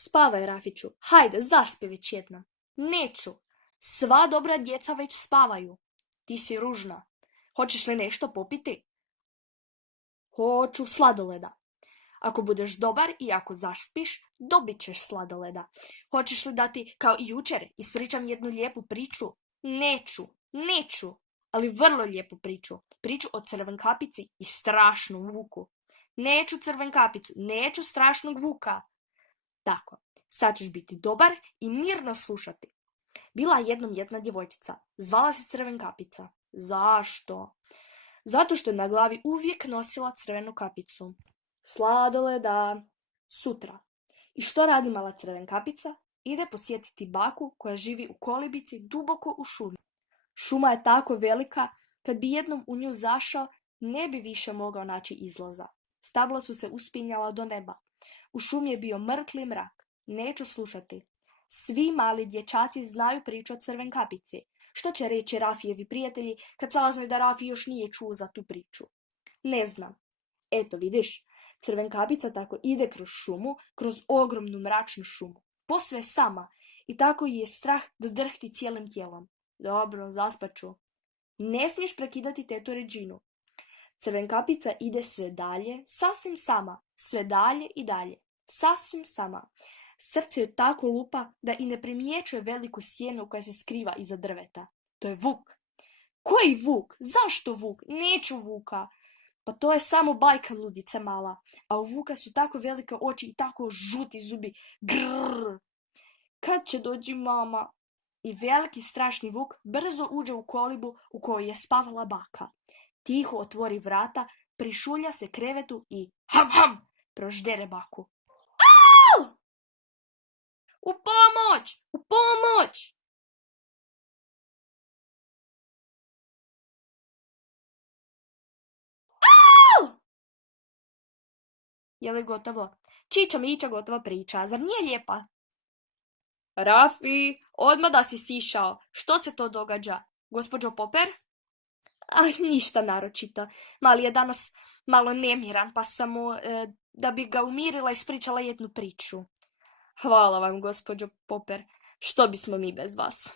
Spavaj, Rafiću, hajde, zaspi već jednom. Neću. Sva dobra djeca već spavaju. Ti si ružna. Hoćeš li nešto popiti? Hoću sladoleda. Ako budeš dobar i ako zaspiš, dobit ćeš sladoleda. Hoćeš li da ti, kao i jučer, ispričam jednu lijepu priču? Neću, ali vrlo lijepu priču. Priču o Crvenkapici i strašnom vuku. Neću Crvenkapicu, neću strašnog vuka. Tako, sad ćeš biti dobar i mirno slušati. Bila je jednom jedna djevojčica, zvala se Crvenkapica. Zašto? Zato što je na glavi uvijek nosila crvenu kapicu. Sladoleda, sutra. I što radi mala Crvenkapica? Ide posjetiti baku koja živi u kolibici duboko u šumi. Šuma je tako velika, kad bi jednom u nju zašao, ne bi više mogao naći izlaza. Stabla su se uspinjala do neba. U šumi je bio mrkli mrak. Neću slušati. Svi mali dječaci znaju priču o Crvenkapici. Što će reći Rafijevi prijatelji kad saznaju da Rafi još nije čuo za tu priču? Ne znam. Eto vidiš, Crvenkapica tako ide kroz šumu, kroz ogromnu mračnu šumu. Posve sama i tako je strah da drhti cijelim tijelom. Dobro, zaspaću. Ne smiješ prekidati tetu Reginu. Crvenkapica ide sve dalje, sasvim sama, sve dalje i dalje, sasvim sama. Srce joj tako lupa da i ne primjećuje veliku sjenu koja se skriva iza drveta. To je vuk. Koji vuk? Zašto vuk? Neću vuka. Pa to je samo bajka, ludice mala. A u vuka su tako velike oči i tako žuti zubi. Grrrr. Kad će doći mama? I veliki strašni vuk brzo uđe u kolibu u kojoj je spavala baka. Tiho otvori vrata, prišulja se krevetu i ham ham proždere baku. Au! U pomoć! U pomoć! Au! Je li gotovo? Čiča miča gotova priča, zar nije lijepa? Rafi, odmah da si sišao. Što se to događa? Gospođo Popper? Ništa naročito. Mali je danas malo nemiran, pa sam mu, da bi ga umirila, ispričala jednu priču. Hvala vam, gospođo Popper. Što bismo mi bez vas?